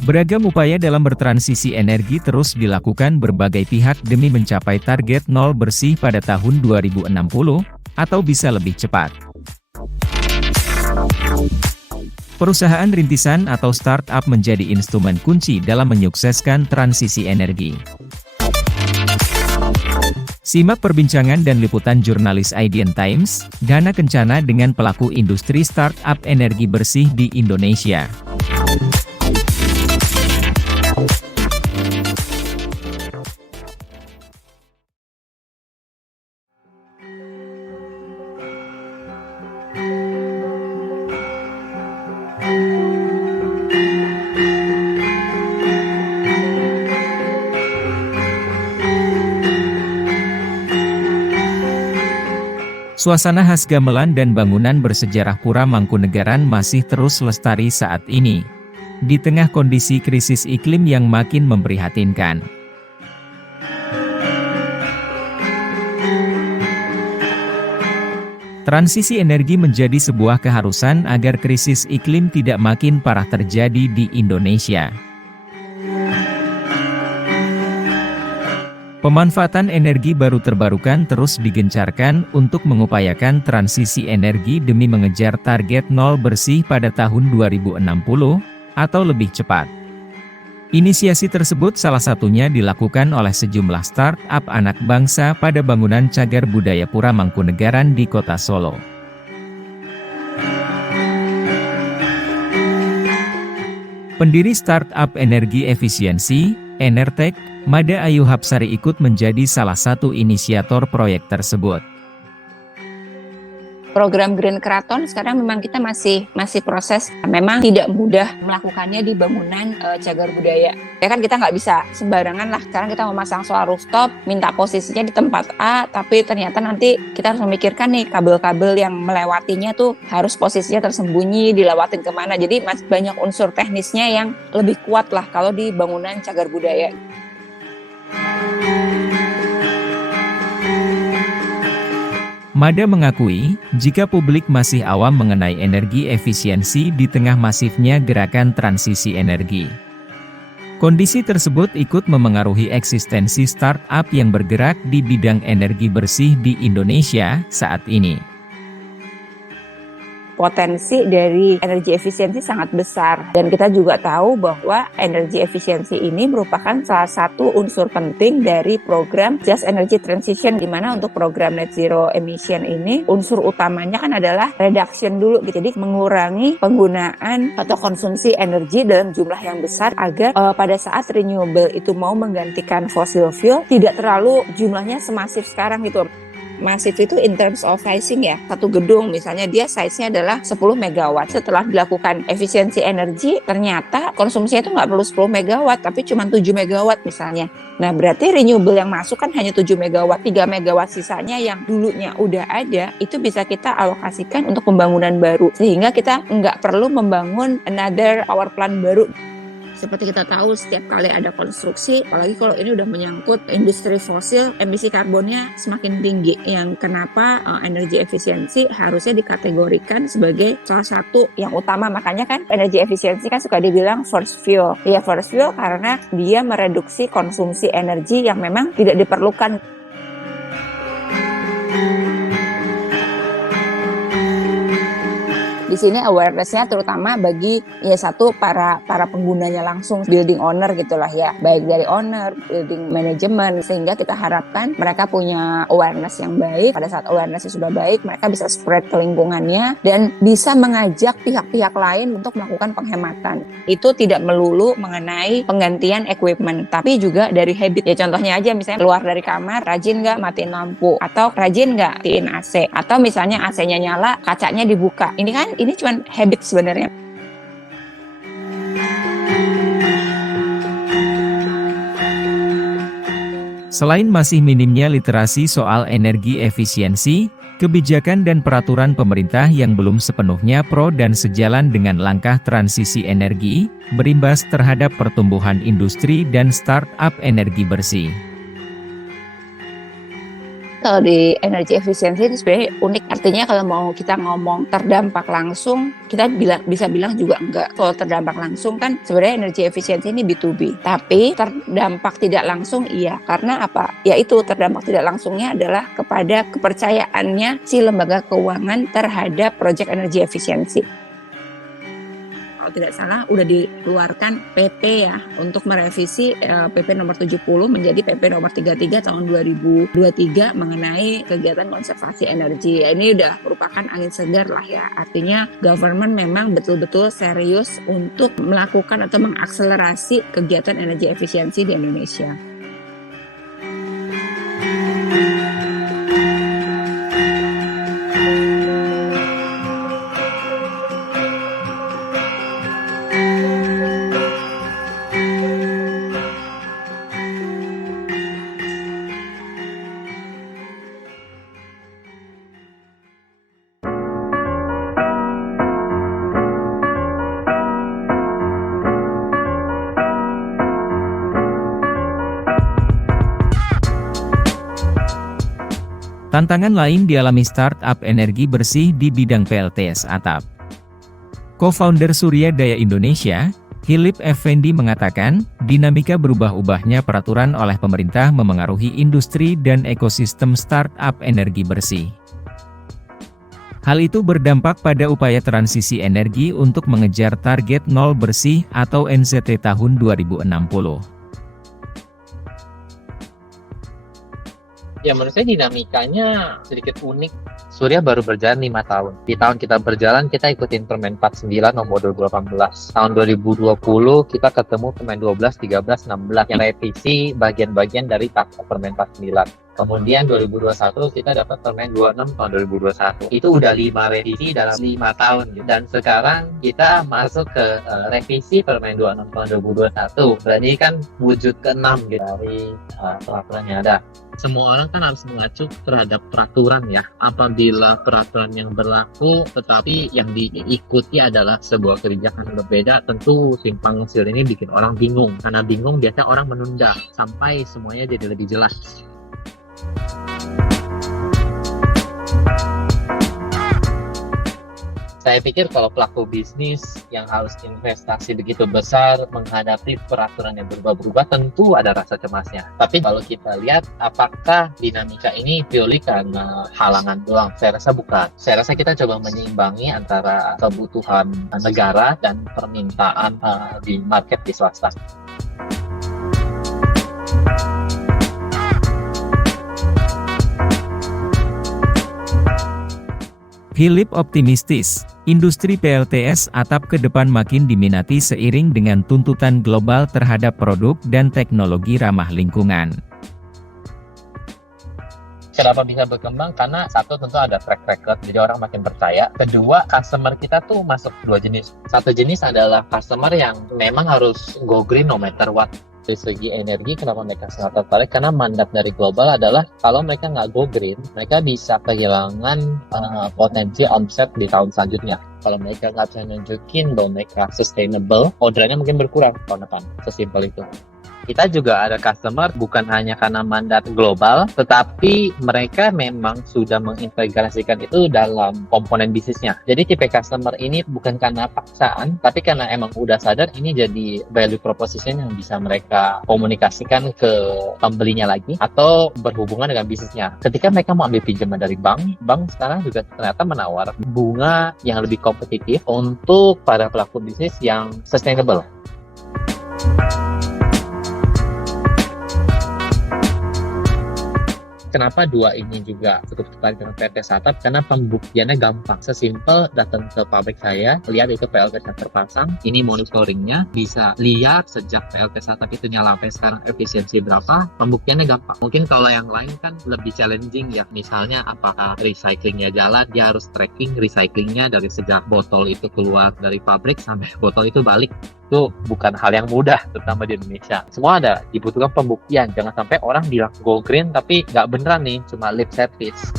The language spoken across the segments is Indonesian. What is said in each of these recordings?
Beragam upaya dalam bertransisi energi terus dilakukan berbagai pihak demi mencapai target nol bersih pada tahun 2060, atau bisa lebih cepat. Perusahaan rintisan atau startup menjadi instrumen kunci dalam menyukseskan transisi energi. Simak perbincangan dan liputan jurnalis IDN Times, Dana Kencana dengan pelaku industri startup energi bersih di Indonesia. Suasana khas gamelan dan bangunan bersejarah Pura Mangkunegaran masih terus lestari saat ini, di tengah kondisi krisis iklim yang makin memprihatinkan. Transisi energi menjadi sebuah keharusan agar krisis iklim tidak makin parah terjadi di Indonesia. Pemanfaatan energi baru terbarukan terus digencarkan untuk mengupayakan transisi energi demi mengejar target nol bersih pada tahun 2060, atau lebih cepat. Inisiasi tersebut salah satunya dilakukan oleh sejumlah startup anak bangsa pada bangunan cagar budaya Pura Mangkunegaran di Kota Solo. Pendiri startup energi efisiensi, Enertek, Mada Ayu Hapsari ikut menjadi salah satu inisiator proyek tersebut. Program Green Keraton sekarang memang kita masih proses, memang tidak mudah melakukannya di bangunan cagar budaya. Ya kan kita nggak bisa sembarangan lah, sekarang kita memasang solar rooftop, minta posisinya di tempat A, tapi ternyata nanti kita harus memikirkan nih kabel-kabel yang melewatinya tuh harus posisinya tersembunyi, dilewatin kemana. Jadi masih banyak unsur teknisnya yang lebih kuat lah kalau di bangunan cagar budaya. Mada mengakui, jika publik masih awam mengenai energi efisiensi di tengah masifnya gerakan transisi energi. Kondisi tersebut ikut memengaruhi eksistensi startup yang bergerak di bidang energi bersih di Indonesia saat ini. Potensi dari energi efisiensi sangat besar, dan kita juga tahu bahwa energi efisiensi ini merupakan salah satu unsur penting dari program Just Energy Transition, di mana untuk program Net Zero Emission ini unsur utamanya kan adalah reduction dulu gitu. Jadi mengurangi penggunaan atau konsumsi energi dalam jumlah yang besar agar pada saat renewable itu mau menggantikan fossil fuel tidak terlalu jumlahnya semasif sekarang gitu. Masif itu in terms of sizing ya, satu gedung misalnya dia size-nya adalah 10 megawatt. Setelah dilakukan efisiensi energi, ternyata konsumsinya itu nggak perlu 10 megawatt, tapi cuma 7 megawatt misalnya. Nah berarti renewable yang masuk kan hanya 7 megawatt, 3 megawatt sisanya yang dulunya udah ada, itu bisa kita alokasikan untuk pembangunan baru. Sehingga kita nggak perlu membangun another power plant baru. Seperti kita tahu, setiap kali ada konstruksi, apalagi kalau ini udah menyangkut industri fosil, emisi karbonnya semakin tinggi. Yang kenapa energi efisiensi harusnya dikategorikan sebagai salah satu yang utama. Makanya kan energi efisiensi kan suka dibilang first fuel. Ya first fuel karena dia mereduksi konsumsi energi yang memang tidak diperlukan. Di sini awareness-nya terutama bagi satu para penggunanya langsung, building owner gitulah ya, baik dari owner, building manajemen, sehingga kita harapkan mereka punya awareness yang baik. Pada saat awareness-nya sudah baik, mereka bisa spread ke lingkungannya dan bisa mengajak pihak-pihak lain untuk melakukan penghematan. Itu tidak melulu mengenai penggantian equipment, tapi juga dari habit. Ya contohnya aja misalnya keluar dari kamar, rajin nggak matiin lampu, atau rajin nggak matiin AC, atau misalnya AC-nya nyala, kacanya dibuka. Ini cuma habit sebenarnya. Selain masih minimnya literasi soal energi efisiensi, kebijakan dan peraturan pemerintah yang belum sepenuhnya pro dan sejalan dengan langkah transisi energi, berimbas terhadap pertumbuhan industri dan startup energi bersih. Kalau di energi efisiensi itu sebenarnya unik. Artinya kalau mau kita ngomong terdampak langsung, kita bisa bilang juga enggak. Kalau terdampak langsung kan sebenarnya energi efisiensi ini B2B. Tapi terdampak tidak langsung iya. Karena apa? Yaitu terdampak tidak langsungnya adalah kepada kepercayaannya si lembaga keuangan terhadap proyek energi efisiensi. Kalau tidak salah udah dikeluarkan PP ya untuk merevisi PP nomor 70 menjadi PP nomor 33 tahun 2023 mengenai kegiatan konservasi energi. Ini udah merupakan angin segar lah ya. Artinya government memang betul-betul serius untuk melakukan atau mengakselerasi kegiatan energi efisiensi di Indonesia. Tantangan lain dialami startup energi bersih di bidang PLTS atap. Co-founder Surya Daya Indonesia, Philip Effendi mengatakan, dinamika berubah-ubahnya peraturan oleh pemerintah memengaruhi industri dan ekosistem startup energi bersih. Hal itu berdampak pada upaya transisi energi untuk mengejar target nol bersih atau NZT tahun 2060. Ya menurut saya dinamikanya sedikit unik. Surya baru berjalan 5 tahun. Di tahun kita berjalan, kita ikutin Permen 49 nomor 2018. Tahun 2020 kita ketemu Permen 12, 13, 16 yang revisi bagian-bagian dari Permen 49. Kemudian 2021 kita dapat Permen 26 tahun 2021. Itu udah 5 revisi dalam 5 tahun. Dan sekarang kita masuk ke revisi Permen 26 tahun 2021. Berarti kan wujud ke-6 gitu dari peraturan yang ada. Semua orang kan harus mengacu terhadap peraturan ya. Apabila peraturan yang berlaku tetapi yang diikuti adalah sebuah kebijakan yang berbeda, tentu simpang siur ini bikin orang bingung. Karena bingung biasanya orang menunda sampai semuanya jadi lebih jelas. Saya pikir kalau pelaku bisnis yang harus investasi begitu besar menghadapi peraturan yang berubah-ubah tentu ada rasa cemasnya. Tapi kalau kita lihat apakah dinamika ini purely karena halangan doang? Saya rasa bukan. Saya rasa kita coba menyeimbangi antara kebutuhan negara dan permintaan di market di swasta. Philip optimistis, industri PLTS atap ke depan makin diminati seiring dengan tuntutan global terhadap produk dan teknologi ramah lingkungan. Kenapa bisa berkembang? Karena satu tentu ada track record, jadi orang makin percaya. Kedua, customer kita tuh masuk dua jenis. Satu jenis adalah customer yang memang harus go green no matter what. Dari segi energi, kenapa mereka sangat tertarik? Karena mandat dari global adalah kalau mereka nggak go green, mereka bisa kehilangan potensi omset di tahun selanjutnya. Kalau mereka nggak bisa nunjukin bahwa mereka sustainable, orderannya mungkin berkurang tahun depan. Sesimpel itu. Kita juga ada customer bukan hanya karena mandat global, tetapi mereka memang sudah mengintegrasikan itu dalam komponen bisnisnya. Jadi tipe customer ini bukan karena paksaan, tapi karena emang udah sadar ini jadi value proposition yang bisa mereka komunikasikan ke pembelinya lagi atau berhubungan dengan bisnisnya. Ketika mereka mau ambil pinjaman dari bank sekarang juga ternyata menawar bunga yang lebih kompetitif untuk para pelaku bisnis yang sustainable. Kenapa dua ini juga cukup tertarik dengan PLTS atap? Karena pembuktiannya gampang. Sesimpel datang ke pabrik saya, lihat itu PLTS yang terpasang, ini monitoringnya, bisa lihat sejak PLTS atap itu nyala sampai sekarang efisiensi berapa, pembuktiannya gampang. Mungkin kalau yang lain kan lebih challenging ya, misalnya apakah recyclingnya jalan, dia harus tracking recyclingnya dari sejak botol itu keluar dari pabrik sampai botol itu balik. Itu bukan hal yang mudah, terutama di Indonesia. Semua ada, dibutuhkan pembuktian. Jangan sampai orang bilang go green, tapi nggak beneran nih, cuma lip service.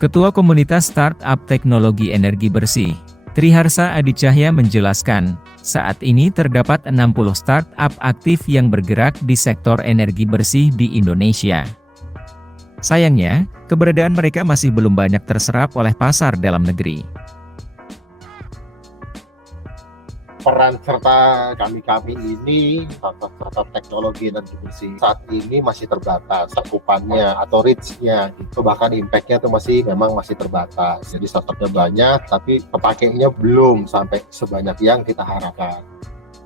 Ketua Komunitas Startup Teknologi Energi Bersih, Triharsa Adicahya menjelaskan, Saat ini terdapat 60 startup aktif yang bergerak di sektor energi bersih di Indonesia. Sayangnya, keberadaan mereka masih belum banyak terserap oleh pasar dalam negeri. Peran serta kami ini startup teknologi energi bersih saat ini masih terbatas cakupannya atau reach-nya itu, bahkan impact-nya itu memang masih terbatas. Jadi startupnya banyak tapi kepakainya belum sampai sebanyak yang kita harapkan.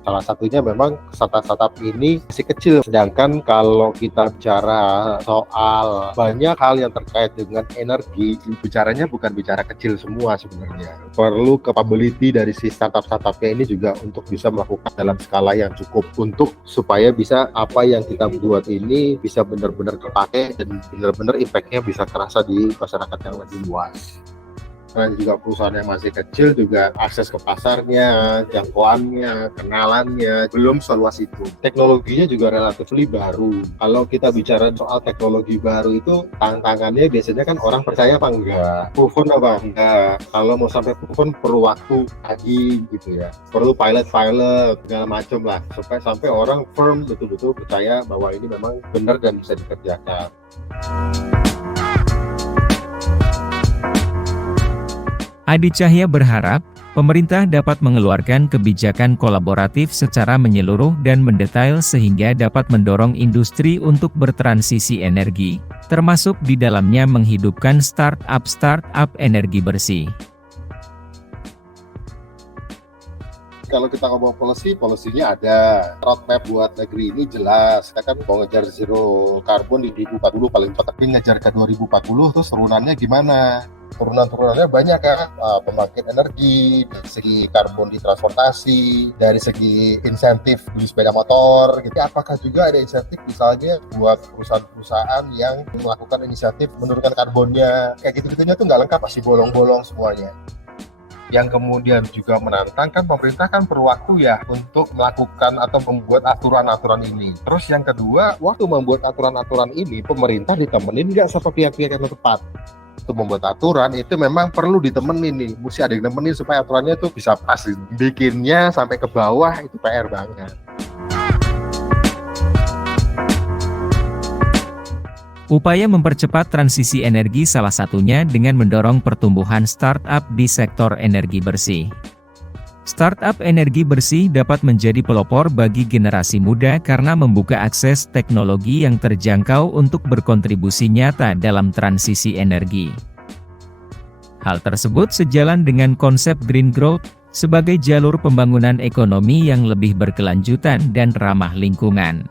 Salah satunya memang startup ini masih kecil, sedangkan kalau kita bicara soal banyak hal yang terkait dengan energi, bicaranya bukan bicara kecil semua sebenarnya. Perlu capability dari si startupnya ini juga untuk bisa melakukan dalam skala yang cukup untuk supaya bisa apa yang kita buat ini bisa benar-benar kepakai dan benar-benar impact-nya bisa terasa di masyarakat yang lebih luas. Dan juga perusahaan yang masih kecil juga akses ke pasarnya, jangkauannya, kenalannya belum seluas itu. Teknologinya juga relatif baru. Kalau kita bicara soal teknologi baru itu tantangannya biasanya kan orang percaya apa enggak, proven apa enggak. Kalau mau sampai proven perlu waktu lagi gitu ya. Perlu pilot segala macam lah supaya sampai orang firm betul-betul percaya bahwa ini memang benar dan bisa dikerjakan. Adi Cahya berharap, pemerintah dapat mengeluarkan kebijakan kolaboratif secara menyeluruh dan mendetail sehingga dapat mendorong industri untuk bertransisi energi, termasuk di dalamnya menghidupkan startup energi bersih. Kalau kita ngomong polisinya ada, roadmap buat negeri ini jelas. Kita kan mau ngejar zero carbon di 2040 paling cepat, tapi ngejar ke 2040 terus turunannya gimana? Turunannya banyak ya, pembangkit energi, dari segi karbon di transportasi, dari segi insentif beli sepeda motor gitu. Apakah juga ada insentif misalnya buat perusahaan-perusahaan yang melakukan inisiatif menurunkan karbonnya? Kayak gitu-gitunya tuh nggak lengkap, masih bolong-bolong semuanya. Yang kemudian juga menantang kan pemerintah kan perlu waktu ya untuk melakukan atau membuat aturan-aturan ini. Terus yang kedua, waktu membuat aturan-aturan ini pemerintah ditemenin nggak sama pihak-pihak yang tepat. Untuk membuat aturan itu memang perlu ditemenin nih, mesti ada yang nemenin supaya aturannya itu bisa pas. Bikinnya sampai ke bawah itu PR banget. Upaya mempercepat transisi energi salah satunya dengan mendorong pertumbuhan startup di sektor energi bersih. Startup energi bersih dapat menjadi pelopor bagi generasi muda karena membuka akses teknologi yang terjangkau untuk berkontribusi nyata dalam transisi energi. Hal tersebut sejalan dengan konsep Green Growth sebagai jalur pembangunan ekonomi yang lebih berkelanjutan dan ramah lingkungan.